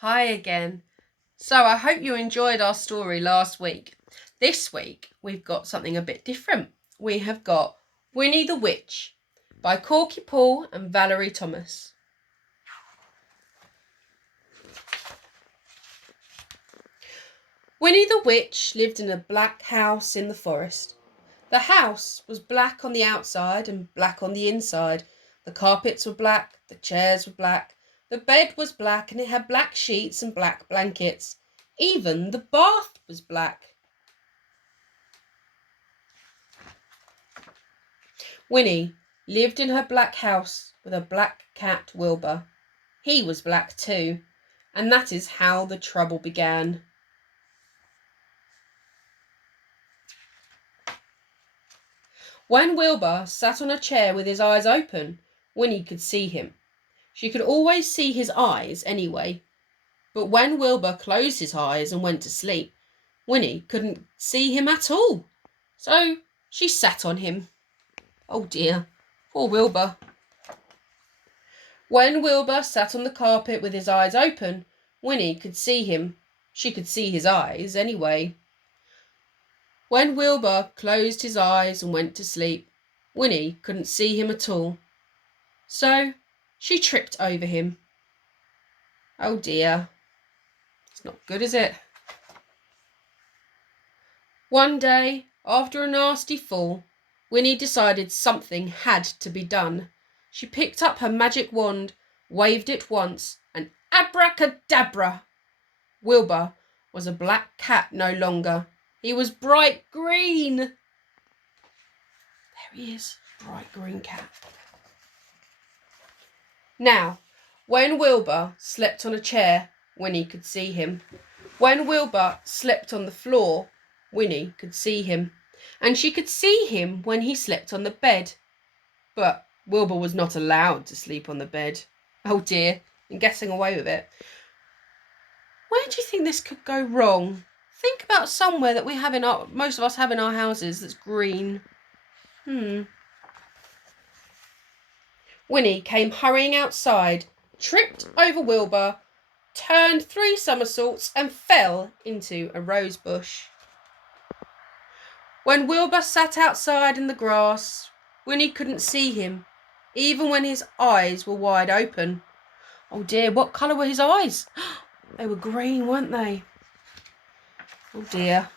Hi again. So I hope you enjoyed our story last week. This week we've got something a bit different. We have got Winnie the Witch by Corky Paul and Valerie Thomas. Winnie the Witch lived in a black house in the forest. The house was black on the outside and black on the inside. The carpets were black, the chairs were black, the bed was black, and it had black sheets and black blankets. Even the bath was black. Winnie lived in her black house with a black cat, Wilbur. He was black too, and that is how the trouble began. When Wilbur sat on a chair with his eyes open, Winnie could see him. She could always see his eyes anyway. But when Wilbur closed his eyes and went to sleep, Winnie couldn't see him at all. So she sat on him. Oh dear, poor Wilbur. When Wilbur sat on the carpet with his eyes open, Winnie could see him. She could see his eyes anyway. When Wilbur closed his eyes and went to sleep, Winnie couldn't see him at all. So she tripped over him. Oh dear. It's not good, is it? One day, after a nasty fall, Winnie decided something had to be done. She picked up her magic wand, waved it once, and abracadabra! Wilbur was a black cat no longer. He was bright green. There he is, bright green cat. Now, when Wilbur slept on a chair, Winnie could see him. When Wilbur slept on the floor, Winnie could see him. And she could see him when he slept on the bed. But Wilbur was not allowed to sleep on the bed. Oh dear, and getting away with it. Where do you think this could go wrong? Think about somewhere that most of us have in our houses that's green. Winnie came hurrying outside, tripped over Wilbur, turned 3 somersaults and fell into a rose bush. When Wilbur sat outside in the grass, Winnie couldn't see him, even when his eyes were wide open. Oh dear, what colour were his eyes? They were green, weren't they? Oh dear.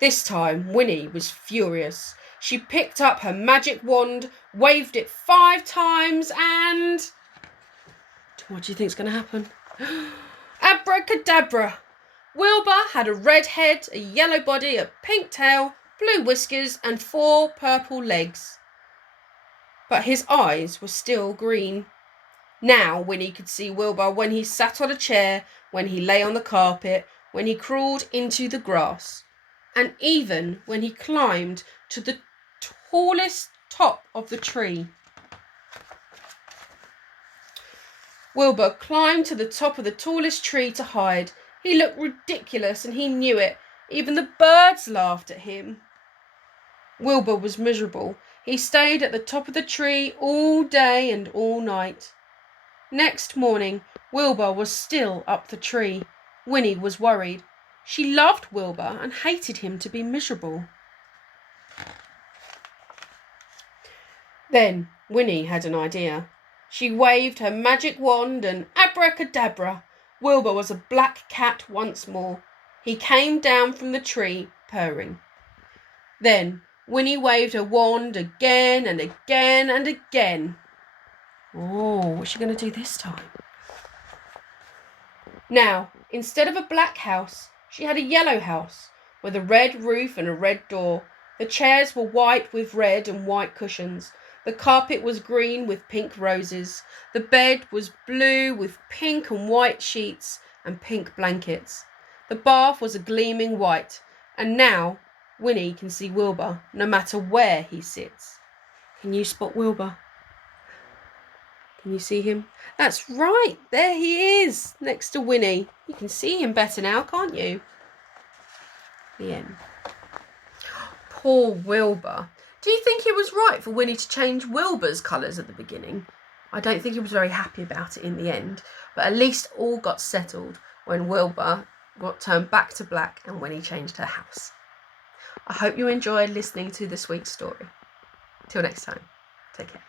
This time, Winnie was furious. She picked up her magic wand, waved it 5 times, and... what do you think's going to happen? Abracadabra! Wilbur had a red head, a yellow body, a pink tail, blue whiskers, and 4 purple legs. But his eyes were still green. Now Winnie could see Wilbur when he sat on a chair, when he lay on the carpet, when he crawled into the grass, and even when he climbed to the tallest top of the tree. Wilbur climbed to the top of the tallest tree to hide. He looked ridiculous and he knew it. Even the birds laughed at him. Wilbur was miserable. He stayed at the top of the tree all day and all night. Next morning, Wilbur was still up the tree. Winnie was worried. She loved Wilbur and hated him to be miserable. Then Winnie had an idea. She waved her magic wand and abracadabra! Wilbur was a black cat once more. He came down from the tree, purring. Then Winnie waved her wand again and again and again. Oh, what's she going to do this time? Now, instead of a black house, she had a yellow house with a red roof and a red door. The chairs were white with red and white cushions. The carpet was green with pink roses. The bed was blue with pink and white sheets and pink blankets. The bath was a gleaming white. And now Winnie can see Wilbur no matter where he sits. Can you spot Wilbur? Can you see him? That's right, there he is, next to Winnie. You can see him better now, can't you? The end. Poor Wilbur. Do you think it was right for Winnie to change Wilbur's colours at the beginning? I don't think he was very happy about it in the end, but at least all got settled when Wilbur got turned back to black and Winnie changed her house. I hope you enjoyed listening to this week's story. Till next time, take care.